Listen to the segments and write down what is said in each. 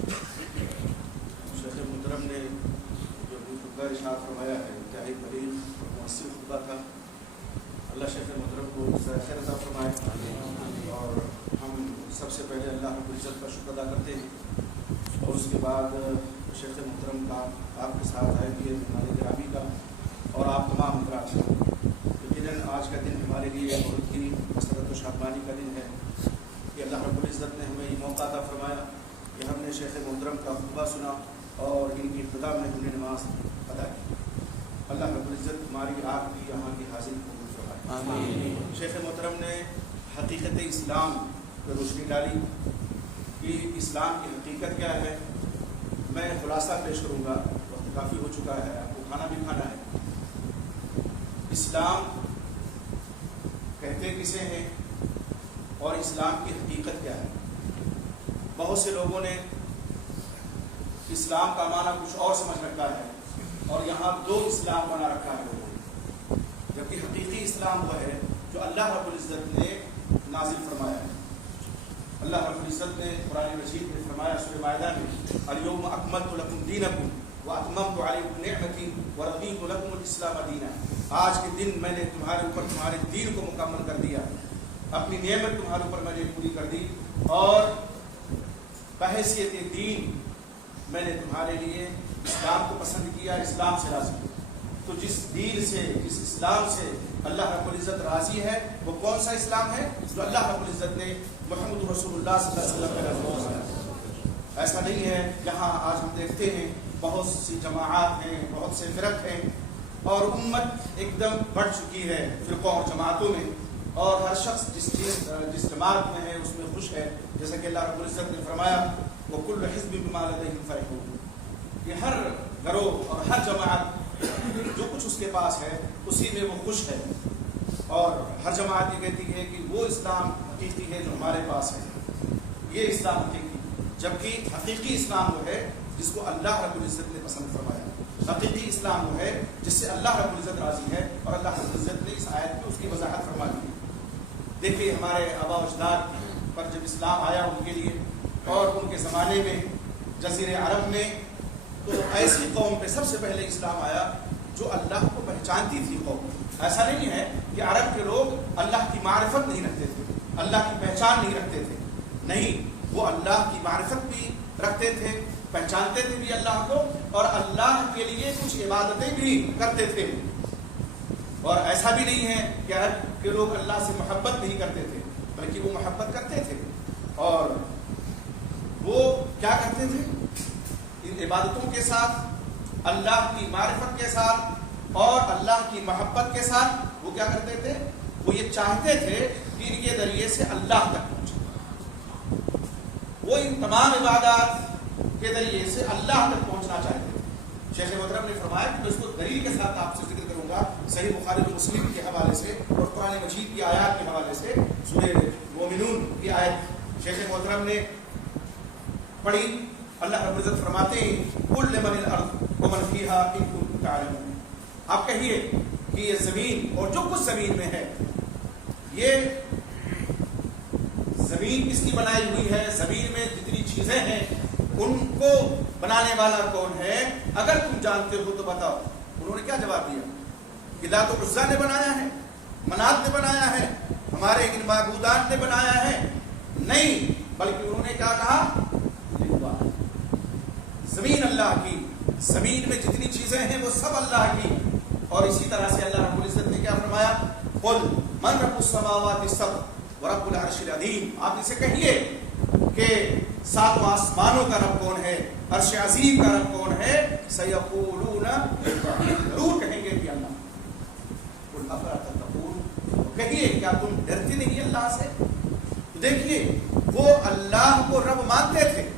شیخ محترم نے جو خطبہ ارشاد فرمایا ہے انتہائی بلیغ اور مؤثر خطبہ تھا. اللہ شیخ محترم کو خیر عطا فرمائے. اور ہم سب سے پہلے اللہ رب العزت کا شکر ادا کرتے ہیں اور اس کے بعد شیخ محترم کا آپ کے ساتھ آئے ہوئے ہمارے گرامی کا اور آپ تمام حضرات کا. یقیناً آج کا دن ہمارے لیے بہت ہی مسرت و شادمانی کا دن ہے کہ اللہ رب العزت نے ہمیں یہ موقع عطا فرمایا کہ ہم نے شیخ محترم کا خطبہ سنا اور ان کی ابتدا میں ہم نے نماز ادا کی. اللہ رب العزت ہماری آگ بھی یہاں کی حاصل قبول فرمائے. شیخ محترم نے حقیقت اسلام پر روشنی ڈالی کہ اسلام کی حقیقت کیا ہے. میں خلاصہ پیش کروں گا, وقت کافی ہو چکا ہے, آپ کو کھانا بھی کھانا ہے. اسلام کہتے کسے ہیں اور اسلام کی حقیقت کیا ہے. بہت سے لوگوں نے اسلام کا معنی کچھ اور سمجھ رکھا ہے اور یہاں دو اسلام بنا رکھا ہے لوگوں نے, جبکہ حقیقی اسلام وہ ہے جو اللہ رب العزت نے نازل فرمایا ہے. اللہ رب العزت نے قرآن مجید میں فرمایا سورہ مائدہ میں الیوم اکملت لکم دینکم واتممت علیکم نعمتی ورضیت لکم الاسلام دینا. آج کے دن میں نے تمہارے اوپر تمہارے دین کو مکمل کر دیا, اپنی نعمت تمہارے اوپر میں نے پوری کر دی اور بحیثیت دین میں نے تمہارے لیے اسلام کو پسند کیا, اسلام سے راضی ہوں. تو جس دین سے, جس اسلام سے اللہ رب العزت راضی ہے وہ کون سا اسلام ہے؟ جو اللہ رب العزت نے محمد رسول اللہ صلی اللہ علیہ وسلم کا نازل ہے. ایسا نہیں ہے جہاں آج ہم دیکھتے ہیں بہت سی جماعات ہیں, بہت سے فرق ہیں اور امت ایک دم بڑھ چکی ہے فرقوں اور جماعتوں میں, اور ہر شخص جس جماعت میں ہے اس میں خوش ہے. جیسا کہ اللہ رب العزت نے فرمایا وَكُلُّ حِزْبٍ بِمَا لَدَيْهِمْ فَرِحُونَ, کہ ہر گروہ اور ہر جماعت جو کچھ اس کے پاس ہے اسی میں وہ خوش ہے. اور ہر جماعت یہ کہتی ہے کہ وہ اسلام حقیقی ہے جو ہمارے پاس ہے, یہ اسلام حقیقی. جبکہ حقیقی اسلام وہ ہے جس کو اللہ رب العزت نے پسند فرمایا. حقیقی اسلام وہ ہے جس سے اللہ رب العزت راضی ہے اور اللہ رب العزت نے اس آیت میں اس کی وضاحت فرما دی. دیکھیے ہمارے آبا و اجداد پر جب اسلام آیا ان کے لیے اور ان کے زمانے میں جزیرے عرب میں, تو ایسی قوم پہ سب سے پہلے اسلام آیا جو اللہ کو پہچانتی تھی قوم. ایسا نہیں ہے کہ عرب کے لوگ اللہ کی معرفت نہیں رکھتے تھے, اللہ کی پہچان نہیں رکھتے تھے. نہیں, وہ اللہ کی معرفت بھی رکھتے تھے, پہچانتے تھے بھی اللہ کو, اور اللہ کے لیے کچھ عبادتیں بھی کرتے تھے. اور ایسا بھی نہیں ہے کہ عرب کے لوگ اللہ سے محبت نہیں کرتے تھے, بلکہ وہ محبت کرتے تھے. اور وہ کیا کرتے تھے؟ ان عبادتوں کے ساتھ, اللہ کی معرفت کے ساتھ اور اللہ کی محبت کے ساتھ وہ کیا کرتے تھے؟ وہ یہ چاہتے تھے کہ ان کے ذریعے سے اللہ تک پہنچے. وہ ان تمام عبادات کے ذریعے سے اللہ تک پہنچنا چاہتے تھے. شیخ محترم نے فرمایا کہ میں اس کو دلیل کے ساتھ آپ سے ذکر کروں گا, صحیح بخاری و مسلم کے حوالے سے اور قرآن مجید کی آیات کے حوالے سے. سورہ مومنون کی آیت شیخ محترم نے پڑھی. اللہ رب العزت فرماتے ہیں قُلْ لِمَنِ الْأَرْضُ وَمَنْ فِيهَا إِن كُنتُمْ تَعْلَمُونَ. آپ کہیے کہ یہ زمین اور جو کچھ زمین میں ہے, یہ زمین کس کی بنائی ہوئی ہے؟ زمین میں جتنی چیزیں ہیں ان کو بنانے والا کون ہے؟ اگر تم جانتے ہو تو بتاؤ. انہوں نے کیا جواب دیا کہ لات و عزا نے بنایا ہے, منات نے بنایا ہے, ہمارے ان معبودات نے بنایا ہے. نہیں, بلکہ انہوں نے کیا کہا؟ زمین اللہ کی, زمین میں جتنی چیزیں ہیں وہ سب اللہ کی. اور اسی طرح سے اللہ رب العزت نے کیا فرمایا؟ قُلْ مَنْ رَبُّ السَّمَاوَاتِ السَّبْعِ وَرَبُّ الْعَرْشِ الْعَظِيمِ. آپ اسے کہیے کہ ساتوں آسمانوں کا رب کون ہے, عرش عظیم کا رب کون ہے؟ سَيَقُولُونَ, ضرور کہیں گے کہ اللہ. قُلْ أَفَلَا تَتَّقُونَ, کہیے کیا تم ڈرتے نہیں اللہ سے؟ تو دیکھیے وہ اللہ کو رب مانتے تھے,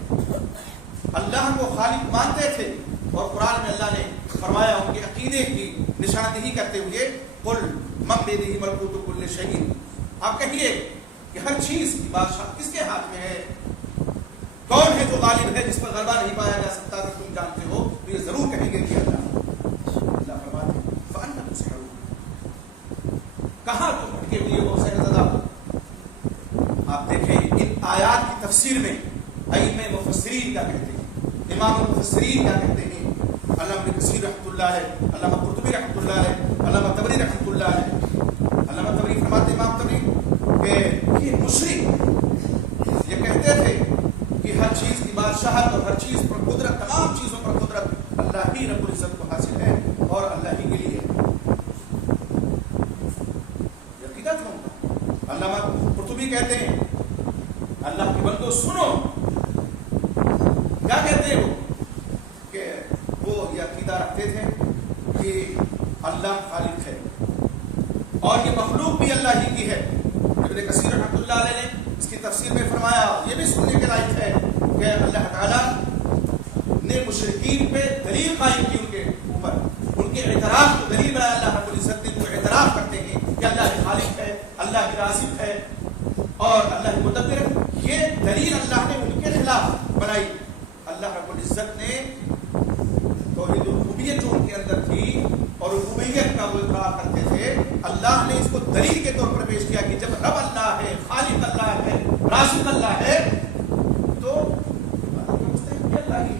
اللہ کو خالق مانتے تھے, اور قرآن میں اللہ نے فرمایا ان کے عقیدے کی نشاندہی کرتے ہوئے قُلْ مَن بِيَدِهِ مَلَكُوتُ كُلِّ شَيْءٍ. آپ کہیے کہ ہر چیز کی بادشاہ کس کے ہاتھ میں ہے؟ کون ہے جو غالب ہے جس پر غلبہ نہیں پایا جا سکتا؟ اگر تم جانتے ہو تو یہ ضرور کہیں گے کہ اللہ. اللہ فرماتے ہیں فَأَنَّا تُسْحَرُونَ, کہاں تم بھٹکے ہوئے ہو سیدزادہ. آپ دیکھیں ان آیات کی تفسیر میں ائمہ مفسرین مفسرین کیا کہتے ہیں، امام المفسرین کیا کہتے ہیں، علامہ ابن کثیر رحمۃ اللہ علیہ، علامہ قرطبی رحمۃ اللہ علیہ، علامہ طبری رحمۃ اللہ علیہ۔ علامہ طبری فرماتے ہیں، امام طبری کہ یہ مشرک یہ کہتے تھے کہ ہر چیز کی بادشاہت اور ہر چیز پر قدرت، تمام چیزوں پر قدرت اللہ ہی رب العزت کو حاصل ہے اور اللہ ہی کے لیے ہے۔ علامہ قرطبی کہتے ہیں اللہ کے بندو سنو، کیا کہتے ہیں وہ کہ وہ یہ عقیدہ رکھتے تھے کہ اللہ خالق ہے اور یہ مخلوق بھی اللہ ہی کی ہے۔ ابن کثیر رحمۃ اللہ علیہ نے اس کی تفسیر میں فرمایا، یہ بھی سننے کے لائق ہے کہ اللہ تعالیٰ نے مشرکین پہ دلیل قائم کی، ان کے اوپر ان کے اعتراف کو دلیل بنایا۔ اللہ رب العزت نے جو اعتراف کرتے ہیں کہ اللہ خالق ہے، اللہ کی رازق ہے اور اللہ مدبر ہے، یہ دلیل اللہ نے ان کے خلاف بنائی۔ اللہ رب العزت نے توحید ربوبیت جو ان کے اندر تھی اور ربوبیت کا وہ اقرار کرتے تھے، اللہ نے اس کو دلیل کے طور پر پیش کیا کہ جب رب اللہ ہے، خالق اللہ ہے، رازق اللہ ہے، تو اللہ ہی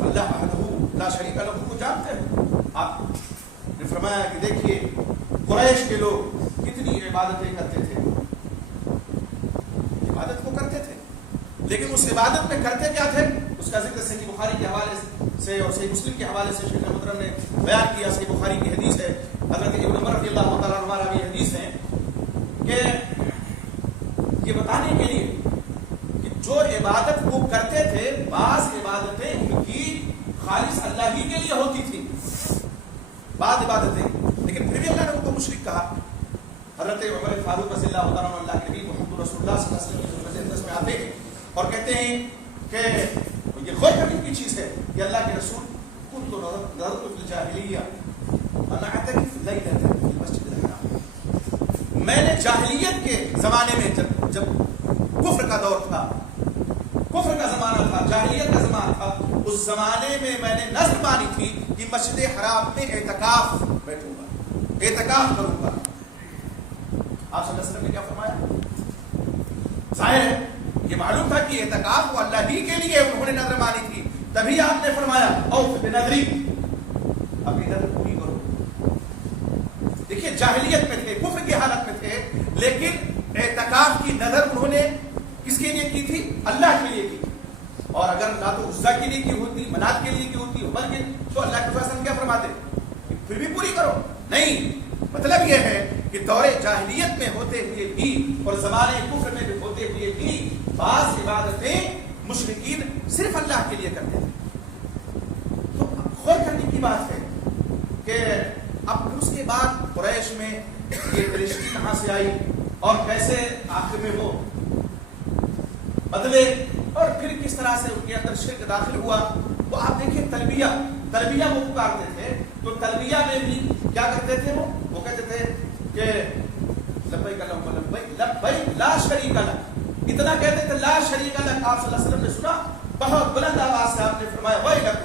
اللہ وحدہ لا شریک لہ کو جانتے ہیں۔ آپ نے فرمایا کہ دیکھیے قریش کے لوگ کتنی عبادتیں کرتے تھے، عبادت کو کرتے تھے، لیکن اس عبادت میں کرتے کیا تھے؟ اس کا ذکر صحیح بخاری کے حوالے سے اور صحیح مسلم کے حوالے سے شیخ محترم نے بیان کیا۔ صحیح بخاری کی حدیث ہے، حضرت ابن عمر رضی اللہ تعالیٰ عنہ بھی حدیث ہے کہ یہ بتانے کے لیے کہ جو عبادت وہ کرتے تھے، بعض عبادتیں ان کی خالص اللہ ہی کے لیے ہوتی تھی، بعض عبادتیں، لیکن پھر بھی اللہ نے ان کو مشرک کہا۔ حضرت عمر فاروق رضی اللہ تعالیٰ عنہ اللہ کے نبی محمد رسول اللہ صلی اللہ علیہ وسلم میں آتے ہیں اور کہتے ہیں کہ یہ غور کرنے کی چیز ہے کہ اللہ کے رسول كنت نظرت في الجاہلیہ انا اعتکف لیلۃ فی المسجد الحرام، میں نے جاہلیت کے زمانے میں جب کفر کا دور تھا، کفر کا زمانہ تھا، جاہلیت کا زمانہ تھا، اس زمانے میں میں نے نظر مانی تھی کہ مسجد حرام میں اعتکاف بیٹھوں گا، اعتکاف کروں گا۔ آپ صلی اللہ علیہ وسلم نے کیا فرمایا؟ ظاہر ہے یہ معلوم تھا کہ اعتکاف وہ اللہ ہی کے لیے انہوں نے نظر مانی تھی، تبھی آپ نے فرمایا اوف بنظری، اپنی نظر پوری کرو۔ دیکھیے جاہلیت میں تھے، کفر کی حالت میں تھے، لیکن اعتکاف کی نظر انہوں نے کس کے لیے کی تھی؟ اللہ کے لیے کی تھی۔ اور اگر نہ تو عزا کے لیے کی ہوتی، منات کے لیے کی ہوتی، بلکہ تو اللہ کے فیصلے کیا فرماتے پھر بھی پوری کرو؟ نہیں، مطلب یہ ہے کہ دور جاہلیت میں ہوتے ہوئے بھی اور زمانے کفر میں بھی ہوتے ہوئے بھی بعض عبادتیں مشرکین صرف اللہ کے لیے کرتے ہیں۔ تو غور کرنے کی بات ہے کہ اب اس کے بعد قریش میں یہ درشتی کہاں سے آئی اور کیسے آخر میں وہ بدلے اور پھر کس طرح سے ان کے اندر شرک داخل ہوا۔ وہ آپ دیکھیں تلبیہ وہ پکارتے تھے، تو تلبیہ میں بھی کیا کرتے تھے؟ وہ کہتے تھے کہ لبیک اللہم لبیک لبیک لا شریک لک، اتنا کہتے تھے لا شریک لک۔ آپ صلی اللہ علیہ وسلم نے سنا، بہت بلند آواز سے آپ نے فرمایا ویلکم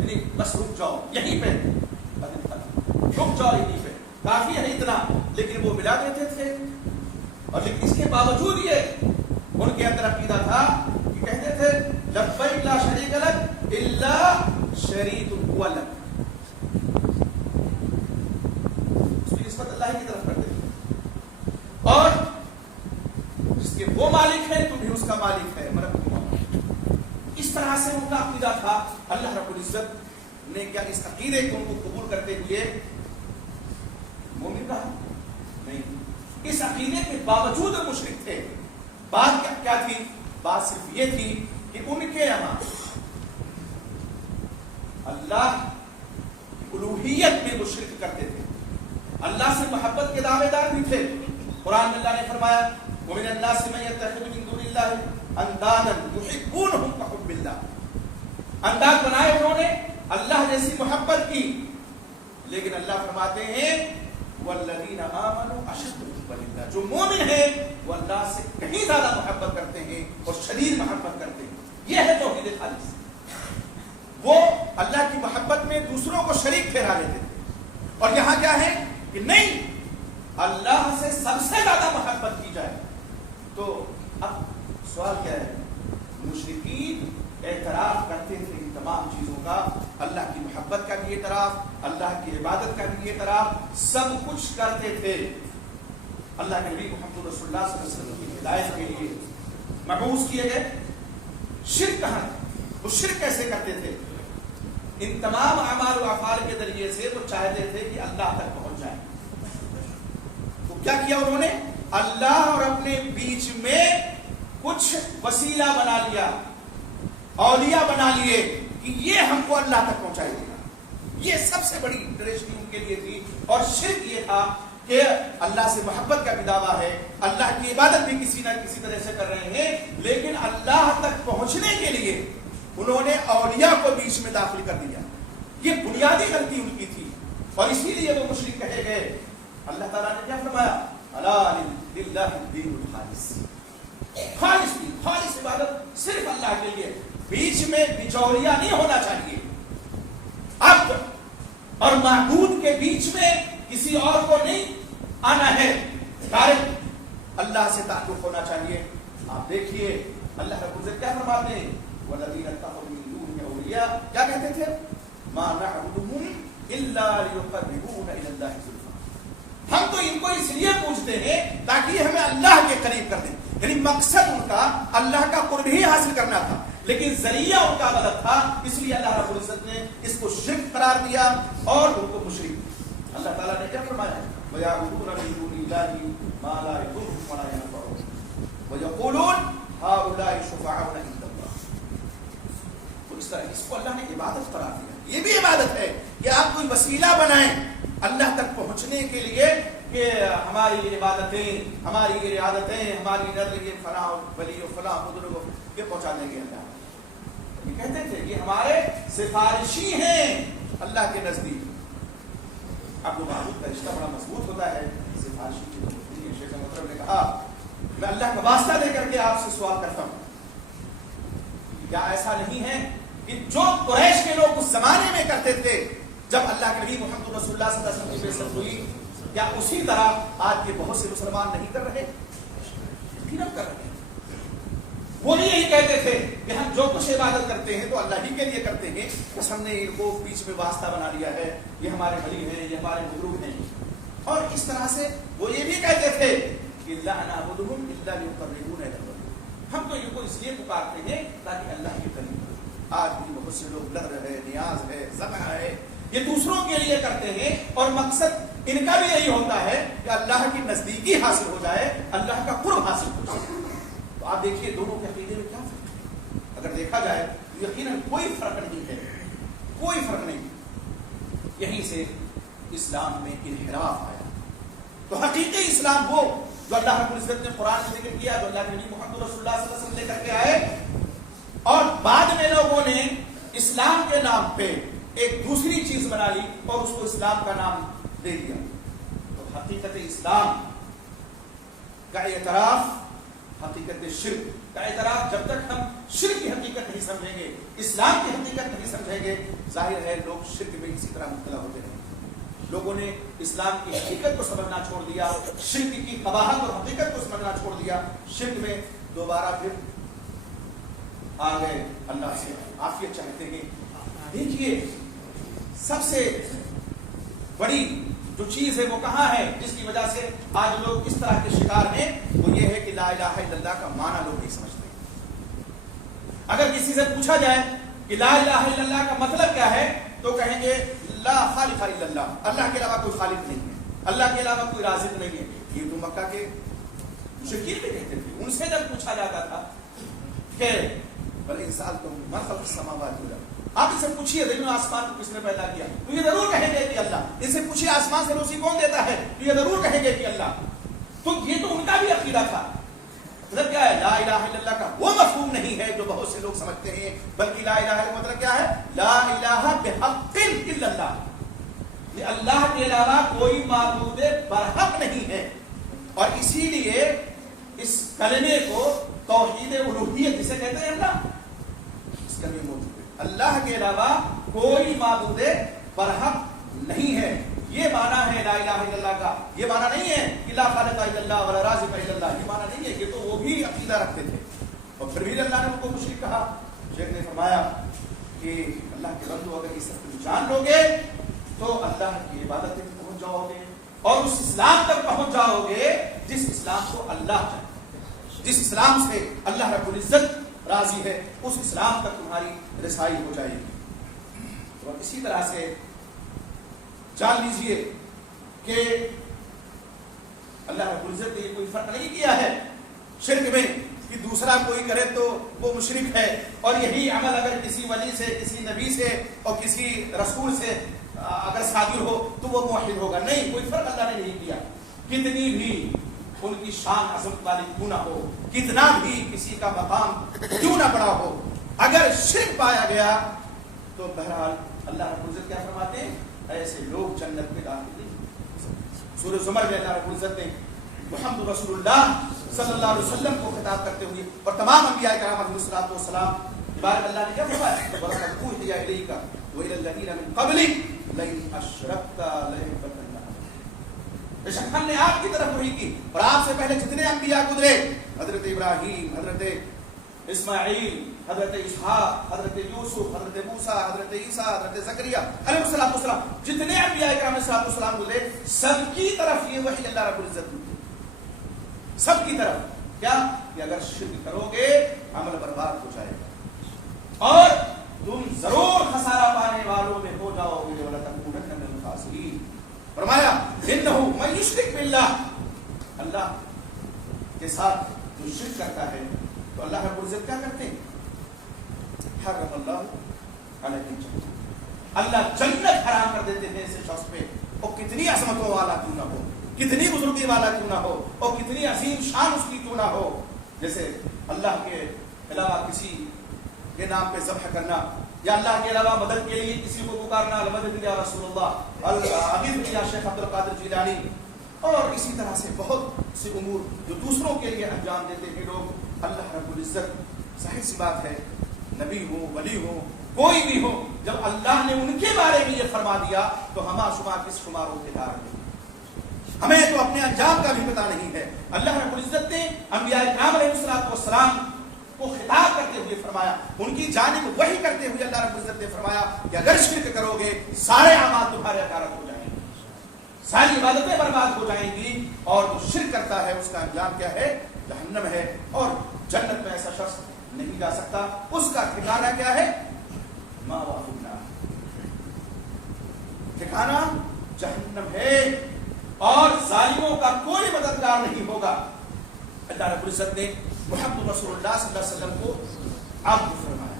یعنی بس رک جاؤ یہیں پہ، رک جاؤ یہیں پہ، کافی ہے اتنا، لیکن وہ ملا دیتے تھے۔ اور لیکن اس کے باوجود یہ ان کے اندر عقیدہ تھا کہ کہتے تھے لبیک لا شریک لک الا شریک هو لک، اس کی نسبت اللہ کی طرف کرتے تھے، اور جس کے وہ مالک ہے تم بھی اس کا مالک ہے، اس طرح سے ان کا عقیدہ تھا۔ اللہ رب العزت نے کیا اس عقیدے کو ان کو قبول کرتے ہوئے مومن کہا؟ نہیں، اس عقیدے کے باوجود مشرک تھے۔ بات کیا تھی؟ بات صرف یہ تھی کہ ان کے یہاں اللہ الوہیت میں مشرک کرتے تھے، اللہ سے محبت کے دعوے دار بھی تھے۔ قرآن میں اللہ نے فرمایا وَمِنَ النَّاسِ مَن يَتَّخِذُ مِن دُونِ اللَّهِ أَندَادًا يُحِبُّونَهُمْ كَحُبِّ اللَّهِ، انداز بنائے انہوں نے اللہ جیسی محبت کی، لیکن اللہ فرماتے ہیں وَالَّذِينَ آمَنُوا أَشَدُّ حُبًّا لِلَّهِ، جو مومن ہیں وہ اللہ سے کہیں زیادہ محبت کرتے ہیں اور شدید محبت کرتے ہیں۔ یہ ہے توحید خالص، وہ اللہ کی محبت میں دوسروں کو شریک ٹھہرا لیتے تھے، اور یہاں کیا ہے کہ نہیں، اللہ سے سب سے زیادہ محبت کی جائے، تو اب سوال کیا ہے؟ مشرکین اعتراف کرتے تھے ان تمام چیزوں کا، اللہ کی محبت کا بھی اعتراف، اللہ کی عبادت کا بھی اعتراف، سب کچھ کرتے تھے اللہ کے نبی محمد رسول اللہ صلی اللہ علیہ وسلم کی ہدایت کے لیے مبعوث کیے گئے۔ شرک کہاں ہے؟ وہ شرک کیسے کرتے تھے؟ ان تمام اعمال و افعال کے ذریعے سے وہ چاہتے تھے کہ اللہ تک پہنچ جائے۔ تو کیا کیا انہوں نے؟ اللہ اور اپنے بیچ میں کچھ وسیلہ بنا لیا، اولیاء بنا لیے کہ یہ ہم کو اللہ تک پہنچائے گا۔ یہ سب سے بڑی ٹریجڈی ان کے لیے تھی۔ اور شرک یہ تھا کہ اللہ سے محبت کا بھی دعویٰ ہے، اللہ کی عبادت بھی کسی نہ کسی طرح سے کر رہے ہیں، لیکن اللہ تک پہنچنے کے لیے انہوں نے اولیاء کو بیچ میں داخل کر دیا۔ یہ بنیادی غلطی ان کی تھی، اور اسی لیے وہ مشرک کہے گئے۔ اللہ تعالیٰ نے کیا فرمایا؟ الا للہ الدین الخالص، خالص دین، خالص عبادت صرف اللہ کے لیے، بیچ میں بچوریا نہیں ہونا چاہیے۔ اب اور معبود کے بیچ میں کسی اور کو نہیں آنا ہے، ڈائریکٹ اللہ سے تعلق ہونا چاہیے۔ آپ دیکھیے اللہ رب العزت کیا فرماتے ہیں؟ والذین اتخذوا من دونه اولیاء، کیا کہتے تھے؟ ما نعبدهم الا ليقربونا الى الله زلفى، ہم تو ان کو اس لیے پوچھتے ہیں تاکہ یہ ہمیں اللہ کے قریب کر دیں۔ یعنی مقصد ان کا اللہ کا قرب ہی حاصل کرنا تھا، لیکن ذریعہ ان کا غلط تھا، اس لیے اللہ رب العزت نے اس کو شرک قرار دیا اور ان کو مشرک۔ اللہ تعالیٰ نے کیا فرمایا ہے؟ وَيَعْبُدُونَ مِن دُونِ اللَّهِ مَا لَا يَضُرُّهُمْ وَلَا يَنفَعُهُمْ وَيَقُولُونَ هَؤُلَاءِ شُفَعَاؤُنَا عِندَ اللَّهِ۔ تو اس طرح اس کو اللہ نے عبادت قرار دیا۔ یہ بھی عبادت ہے کہ آپ کوئی وسیلہ بنائیں اللہ تک پہنچنے کے لیے، کہ ہماری عبادتیں، ہماری یہ عادتیں، ہماری نظر، یہ فلاں ولی و فلاں بزرگ یہ پہنچا دیں گے اللہ۔ یہ کہتے تھے کہ ہمارے سفارشی ہیں اللہ کے نزدیک۔ اب وہ معبود کا رشتہ بڑا مضبوط ہوتا ہے، سفارشی کی تو ہوتی ہے۔ شیخ مطلب نے کہا میں اللہ کا واسطہ دے کر کے آپ سے سوال کرتا ہوں، کیا ایسا نہیں ہے کہ جو قریش کے لوگ اس زمانے میں کرتے تھے جب اللہ کے نبی محمد رسول اللہ صلی اللہ علیہ وسلم کی بعثت ہوئی، کیا اسی طرح آج کے بہت سے مسلمان نہیں کر رہے؟ یقیناً کر رہے ہیں۔ وہ یہی کہتے تھے کہ ہم جو کچھ عبادت کرتے ہیں تو اللہ ہی کے لیے کرتے ہیں، بس ہم نے ان کو بیچ میں واسطہ بنا لیا ہے، یہ ہمارے ولی ہیں، یہ ہمارے بزرگ ہیں۔ اور اس طرح سے وہ یہ بھی کہتے تھے کہ لا نعبدهم الا ليقربونا الى الله، ہم تو ان کو اس لیے پکارتے ہیں تاکہ اللہ کے قریب ہو۔ آج بھی بہت سے لوگ نذر ہے، نیاز ہے، ذبح ہے، یہ دوسروں کے لیے کرتے ہیں، اور مقصد ان کا بھی یہی ہوتا ہے کہ اللہ کی نزدیکی حاصل ہو جائے، اللہ کا قرب حاصل ہو جائے۔ تو آپ دیکھیے دونوں کے عقیدے میں کیا فرق ہے؟ اگر دیکھا جائے تو یقیناً کوئی فرق نہیں ہے، کوئی فرق نہیں۔ یہیں سے اسلام میں انحراف آیا۔ تو حقیقی اسلام وہ جو اللہ رب العزت نے قرآن میں ذکر کیا، جو اللہ کے نبی محمد رسول اللہ صلی اللہ علیہ وسلم لے کر کے آئے، اور بعد میں لوگوں نے اسلام کے نام پہ ایک دوسری چیز بنا لی اور اس کو اسلام کا نام دے دیا۔ تو حقیقت اسلام کا اعتراف، حقیقت شرک کا اعتراف، جب تک ہم شرک کی حقیقت نہیں سمجھیں گے، اسلام کی حقیقت نہیں سمجھیں گے، ظاہر ہے لوگ شرک میں اسی طرح مبتلا ہوتے ہیں۔ لوگوں نے اسلام کی حقیقت کو سمجھنا چھوڑ دیا، شرک کی قباحت اور حقیقت کو سمجھنا چھوڑ دیا، شرک میں دوبارہ پھر آ گئے، اللہ سے عافیت چاہتے ہیں۔ دیکھیے سب سے بڑی جو چیز ہے وہ کہاں ہے جس کی وجہ سے آج لوگ اس طرح کے شکار ہیں؟ وہ یہ ہے کہ لا الہ الا اللہ کا معنی لوگ نہیں سمجھتے۔ اگر کسی سے پوچھا جائے کہ لا الہ الا اللہ کا مطلب کیا ہے تو کہیں گے لا خالق الا اللہ، اللہ کے علاوہ کوئی خالق نہیں ہے، اللہ کے علاوہ کوئی رازق نہیں ہے۔ یہ تو مکہ کے مشرکین بھی کہتے تھے۔ ان سے جب پوچھا جاتا تھا کہ بل انسان تم من خلق السماوات والارض، آپ ان سے پوچھیے زمین و آسمان کو کس نے پیدا کیا، تو یہ ضرور کہیں گے کہ اللہ۔ ان سے پوچھیے آسمان سے روزی کون دیتا ہے، تو یہ ضرور کہیں گے کہ اللہ۔ تو یہ تو ان کا بھی عقیدہ تھا۔ مطلب کیا ہے؟ لا الہ الا اللہ کا وہ مفہوم نہیں ہے جو بہت سے لوگ سمجھتے ہیں، بلکہ لا الہ کا مطلب کیا ہے؟ لا الہ بحق الا اللہ، یہ اللہ کے علاوہ کوئی معبود برحق نہیں ہے۔ اور اسی لیے اس کلمے کو توحید الوہیت جسے کہتے ہیں اللہ، اس کلمے موجود ہے، اللہ کے علاوہ کوئی معبود برحق نہیں ہے۔ یہ معنی ہے لا الہ الا اللہ کا، یہ معنی نہیں ہے کہ لا خالق الا اللہ ولا رازق الا اللہ، یہ معنی نہیں ہے کہ تو وہ بھی عقیدہ رکھتے تھے اور پھر بھی اللہ نے ان کو مشرک کہا. شیخ نے فرمایا کہ اللہ کے بندو اگر یہ سب تم جان لو گے تو اللہ کی عبادت تک پہنچ جاؤ گے اور اس اسلام تک پہنچ جاؤ گے جس اسلام کو اللہ چاہتا ہے، جس اسلام سے اللہ رب العزت راضی ہے، اس اسلام تک تمہاری رسائی ہو جائے گی. اور اسی طرح سے جان لیجئے کہ اللہ رب العزت نے یہ کوئی فرق نہیں کیا ہے شرک میں کہ دوسرا کوئی کرے تو وہ مشرک ہے اور یہی عمل اگر کسی ولی سے، کسی نبی سے اور کسی رسول سے اگر صادر ہو تو وہ موحد ہوگا. نہیں، کوئی فرق اللہ نے نہیں کیا. کتنی بھی ان کی شان عظمت والی کیوں نہ ہو، کتنا بھی کسی کا مقام کیوں نہ بڑا ہو، اگر شرک پایا گیا تو بہرحال اللہ رب العزت کیا فرماتے ہیں؟ ایسے لوگ جنت میں داخل نہیں. سورہ زمر میں اللہ رب العزت نے محمد رسول اللہ صلی اللہ علیہ وسلم کو خطاب کرتے ہوئے اور تمام انبیاء کرام علیہ الصلوۃ والسلام بارک اللہ نے کیا فرمایا؟ وَلَقَدْ أُوحِيَ إِلَيْكَ وَإِلَى الَّذِينَ مِن قَبْلِكَ لَئِنْ أَشْرَكْتَ لَيَحْبَطَنَّ عَمَلُكَ. بے شک ہم نے آپ کی طرف وحی کی اور آپ سے پہلے جتنے انبیاء گزرے، حضرت ابراہیم، حضرت اسماعیل، حضرت اسحاق، حضرت یوسف، حضرت موسیٰ، حضرت عیسیٰ، حضرت زکریا علیہ السلام، جتنے انبیاء کرام علیہ السلام گزرے سب کی طرف یہ وحی اللہ رب العزت نے سب کی طرف کیا کہ اگر شرک کرو گے عمل برباد ہو جائے گا اور تم ضرور خسارہ پانے والوں میں ہو جاؤ گے. وَلَتَكُونَنَّ مِنَ الْخَاسِرِينَ. فرمایا إِنَّهُ مَن يُشْرِكْ بِاللَّهِ، اللہ کے ساتھ جو شرک کرتا ہے تو اللہ رب العزت کیا کرتے ہیں؟ حرم اللہ علیہ الجنہ، اللہ جنت حرام کر دیتے ہیں ایسے شخص پہ، اور کتنی عظمتوں والا کیوں نہ ہو، کتنی بزرگی والا کیوں نہ ہو اور کتنی عظیم شان اس کی کیوں نہ ہو. جیسے اللہ کے علاوہ کسی کے نام پہ ذبح کرنا یا اللہ کے علاوہ مدد کے لیے کسی کو پکارنا، المدد یا رسول اللہ، العبید یا شیخ عبد القادر جیلانی، اور اسی طرح سے بہت سے امور جو دوسروں کے لیے انجام دیتے ہیں لوگ. اللہ رب العزت، ظاہر سی بات ہے، نبی ہو، ولی ہو، کوئی بھی ہو، جب اللہ نے ان کے بارے میں یہ فرما دیا تو ہما شمار کس شماروں کے دار نہیں. ہمیں تو اپنے انجام کا بھی پتہ نہیں ہے. اللہ رب العزت نے انبیاء کرام علیہ السلام کو خطاب کرتے ہوئے فرمایا، ان کی جانب وحی کرتے ہوئے اللہ رب العزت نے فرمایا کہ اگر شرک کرو گے سارے اعمال تمہارے غارت ہو جائیں گے، ساری عبادتیں برباد ہو جائیں گی، اور جو شرک کرتا ہے اس کا انجام کیا ہے؟ جہنم ہے، اور جنت میں ایسا شخص نہیں جا سکتا. اس کا ٹھکانہ کیا ہے؟ مأواہ النار، ٹھکانہ جہنم ہے، اور ظالموں کا کوئی مددگار نہیں ہوگا. اللہ رب العزت نے محمد رسول اللہ صلی اللہ علیہ وسلم کو آپ کو فرمایا،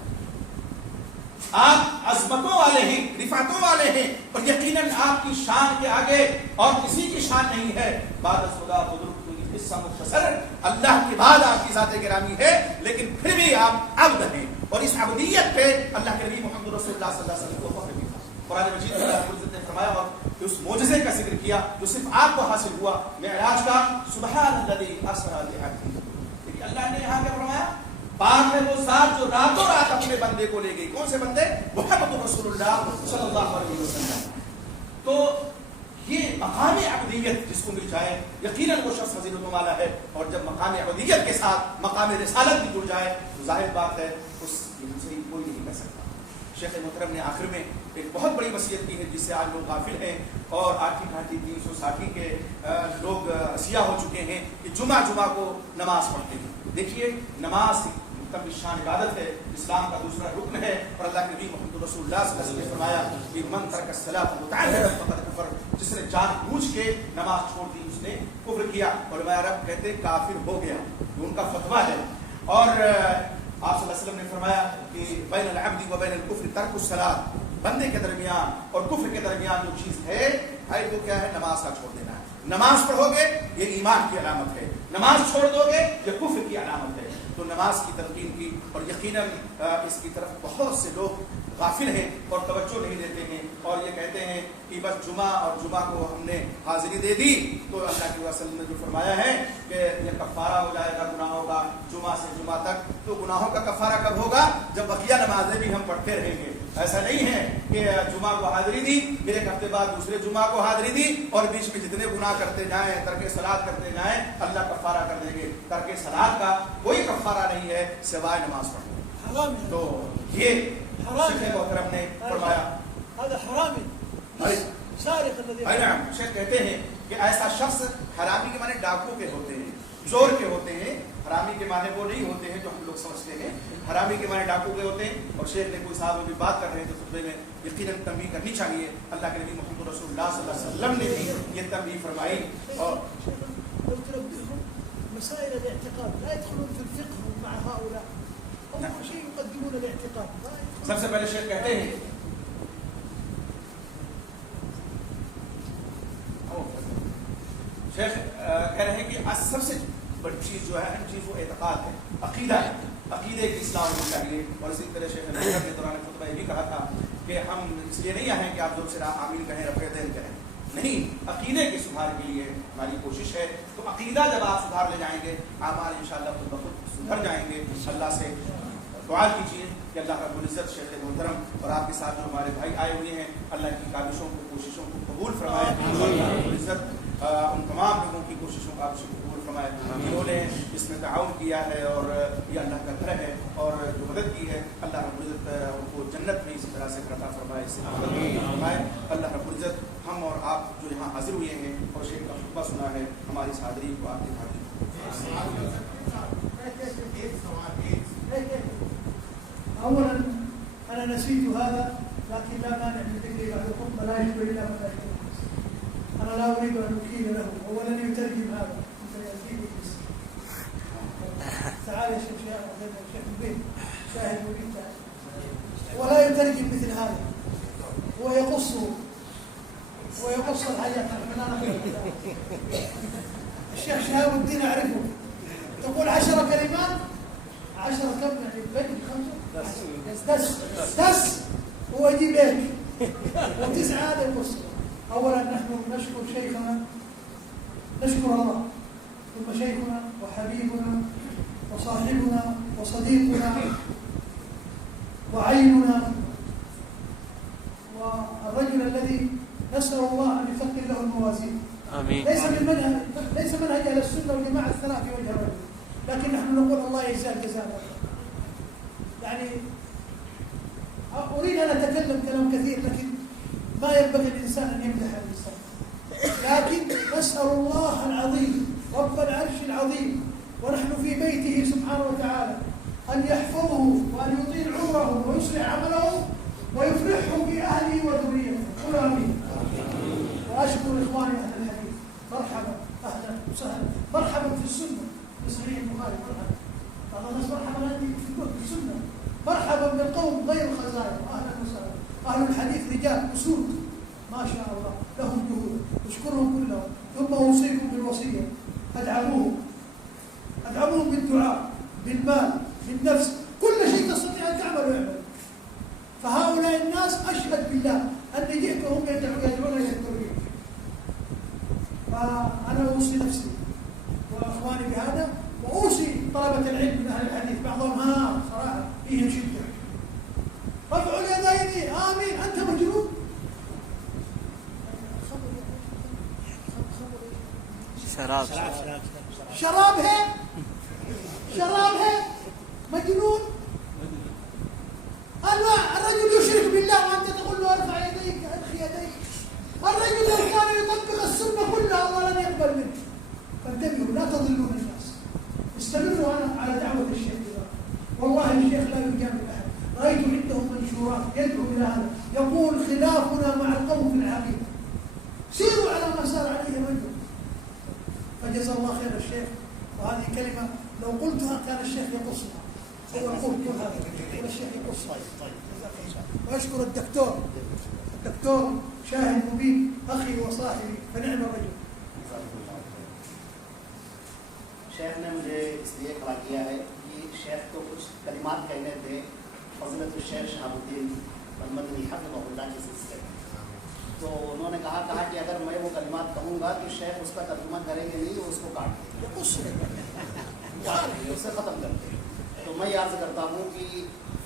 آپ عظمتوں والے ہیں، رفعتوں والے ہیں، اور یقیناً آپ کی شان کے آگے اور کسی کی شان نہیں ہے. بعد از خدا بزرگ حصہ مختصر، اللہ کے بعد آپ کی ذات گرامی ہے، لیکن پھر بھی آپ عبد ہیں، اور اس عبدیت پہ اللہ کے نبی محمد رسول اللہ صلی اللہ علیہ وسلم کو فخر بھی تھا. قرآن مجید میں اللہ رب العزت نے فرمایا اور اس معجزے کا ذکر کیا جو صرف آپ کو حاصل ہوا معراج کا، سبحان الذی اسری بعبدہ. لیکن اللہ نے یہاں کیا فرمایا؟ پاک ہے وہ ذات جو راتوں رات اپنے بندے کو لے گئی. کون سے بندے؟ محمد رسول اللہ صلی اللہ علیہ وسلم. تو یہ مقام عبدیت جس کو مل جائے یقیناً وہ شخص فضیلتوں والا ہے، اور جب مقام عبدیت کے ساتھ مقام رسالت بھی جڑ جائے تو ظاہر بات ہے اس سے کوئی نہیں کر سکتا. شیخ محترم نے آخر میں ایک بہت بڑی وصیت کی ہے جس سے آج لوگ غافل ہیں، اور آٹھی گھاٹی 360 کے لوگ سیاہ ہو چکے ہیں کہ جمعہ کو نماز پڑھتے ہیں. دیکھیے نماز شان عبادت ہے، اسلام کا دوسرا رکن ہے، اور اللہ کے نبی محمد رسول اللہ صلی اللہ علیہ وسلم نے فرمایا کہ من ترک الصلاۃ متعمدا فقد کفر، جس نے جان بوجھ کے نماز چھوڑ دی اس نے کفر کیا. علماء عرب کہتے ہیں کافر ہو گیا، یہ ان کا فتویٰ ہے. اور آپ صلی اللہ علیہ وسلم نے فرمایا کہ بین العبد و بین الکفر ترک الصلاۃ، بندے کے درمیان اور کفر کے درمیان جو چیز ہے وہ کیا ہے؟ نماز کا چھوڑ دینا ہے. نماز پڑھو گے یہ ایمان کی علامت ہے، نماز چھوڑ دو گے یہ کفر کی علامت ہے. تو نماز کی تلقین کی، اور یقیناً اس کی طرف بہت سے لوگ غافل ہیں اور توجہ نہیں دیتے ہیں، اور یہ کہتے ہیں کہ بس جمعہ اور جمعہ کو ہم نے حاضری دے دی تو اللہ کے رسول نے جو فرمایا ہے کہ یہ کفارہ ہو جائے گا گناہوں کا جمعہ سے جمعہ تک. تو گناہوں کا کفارہ کب ہوگا؟ جب بقیہ نمازیں بھی ہم پڑھتے رہیں گے. ایسا نہیں ہے کہ جمعہ کو حاضری دی پھر ایک ہفتے بعد دوسرے جمعہ کو حاضری دی اور بیچ میں جتنے گناہ کرتے جائیں ترک صلاۃ کرتے جائیں اللہ کفارہ کر دیں گے. ترک صلاۃ کا کوئی کفارہ نہیں ہے سوائے نماز پڑھنا. تو یہ شیخ محترم نے فرمایا. شیخ کہتے ہیں کہ ایسا شخص حرامی کے معنی ڈاکو کے ہوتے ہیں, چور کے ہوتے ہیں. حرامی کے معنی وہ نہیں ہوتے ہیں جو ہم لوگ سمجھتے ہیں. حرامی کے معنی ڈاکو کے ہوتے ہیں. اور شیخ نے کوئی صاحب بھی بات کر رہے ہیں تو خطبے میں یقیناً تنبیہ کرنی چاہیے. اللہ کے نبی محمد رسول اللہ صلی اللہ علیہ وسلم نے بھی یہ تنبیہ فرمائی. اور مسائل الاعتقاد لا يدخلون في الفقه مع هؤلاء. أول شيء يقدمون الاعتقاد. سب سے پہلے شیخ کہتے ہیں شیخ کہہ رہے ہیں کہ سب سے بڑی چیز جو ہے اہم چیز وہ اعتقاد ہے, عقیدہ ہے. عقیدے کی اصلاح ہونی چاہیے. اور اسی طرح شیخ نے کے دوران خطبہ یہ بھی کہا تھا کہ ہم اس لیے نہیں آئے کہ آپ زور سے آمین کہیں رفع دین کہیں, نہیں, عقیدے کے سدھار کے لیے ہماری کوشش ہے. تو عقیدہ جب آپ سدھار لے جائیں گے اعمال انشاءاللہ خود بخود سدھر جائیں گے. اللہ سے دعا کیجیے کہ اللہ رب العزت شیخ محترم اور آپ کے ساتھ جو ہمارے بھائی آئے ہوئے ہیں اللہ کی کاوشوں کو کوششوں کو قبول فرمائے. اللہ رب العزت ان تمام لوگوں کی کوششوں کا آپ سے قبول فرمائے. انہوں نے اس میں تعاون کیا ہے اور یہ اللہ کا گھر ہے اور جو مدد کی ہے اللہ رب العزت ان کو جنت میں اسی طرح سے عطا فرمائے, اس سے مدد فرمائے. اللہ رب العزت ہم اور آپ جو یہاں حاضر ہوئے ہیں اور شیخ کا خطبہ سنا ہے ہماری اس حاضری کو آپ دکھا دیں. اولا انا نسيت هذا لكن لا مانع من ذكري بعد الخطبه لا يشبه الا ملائكه. انا لا اريد ان اكيل له اولا يترجم هذا تعال يا شيخ البيت شاهد مبين ولا يترجم مثل هذا, هو يقص الحياه. الشيخ شهاب الدين اعرفه تقول 10 كلمات 10 كم يعني بيت 5 دس هو يجيب هيك و9 هذا يقص. اولا نحن نشكر شيخنا نشكر الله ثم شيخنا وحبيبنا وصاحبنا وصديقنا وعيننا والرجل الذي نسأل الله أن يثقل له الموازين. آمين. ليس منهج أهل السنة والجماعة الثناء في وجه الرجل, لكن نحن نقول الله يجزاه الجزاء. يعني أريد أن أتكلم كلام كثير لكن ما ينبغي الإنسان أن يمدح الإنسان, لكن نسأل الله العظيم رب العرش العظيم ونحن في بيته سبحانه وتعالى أن يحفظه وأن يطيل عمره ويصلح عمله ويفرحه بأهله وذريته. قل آمين. وأشكر إخواني أهل الحديث, مرحبا أهلا وسهلا, مرحبا في السنة في صحيح البخاري, مرحبا بعض الناس مرحبا عندي في السنة, مرحبا بالقوم غير الخزائن, أهلا وسهلا. أهل الحديث رجال أسود ما شاء الله لهم جهود, أشكرهم كلهم. ثم أوصيكم بالوصية, أدعموهم بالدعاء بالمال بالنفس, كل شيء تستطيع أن تعمل واعمل. فهؤلاء الناس أشهد بالله أني جئت وهم يدعون إلى التوحيد. فأنا أوصي نفسي وأخواني بهذا, وأوصي طلبة العلم من أهل الحديث بعضهم صراحة فيهم شدة, رفعوا اليدين آمين. أنت مجنون؟ شراب ہے مجنون. الرجل يشرك بالله وأنت تقول له ارفع يديك ارخي يديك. الرجل لو كان يطبق السنة كلها الله لن يقبل منه. فانتبهوا لا تضلون الناس, استمروا على دعوة الشيخ. والله الشيخ لا يجامل أحد. رأيت عنده منشورات يدعو إلى هذا, يقول خلافنا مع القوم في العقيدة, سيروا على ما سار عليه الرجل. فجزا الله خير الشيخ. وهذه كلمة لو قلتها كان الشيخ يقصها, هو يقول كل هذا الشيخ يقصها. وأشكر الدكتور شاهد مبين أخي وصاحبي فنعم الرجل. شیخ نے مجھے اس لیے کھڑا کیا ہے کہ شیخ کو کچھ کلمات کہنے تھے فضیلت الشیخ شہاب الدین مدنی حفظہ اللہ کے سلسلے میں. تو انہوں نے کہا کہ اگر میں وہ کلمات کہوں گا تو شیخ اس کا ترجمہ کریں گے نہیں, وہ اس کو کاٹ دیں گے, اسے ختم کر دیں. تو میں عرض کرتا ہوں کہ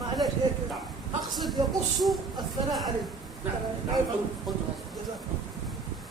معلش هيك اقصد يقص الثناء عليه.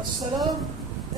السلام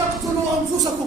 تقتلوا أنفسكم.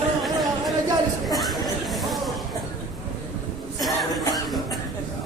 أنا جالس.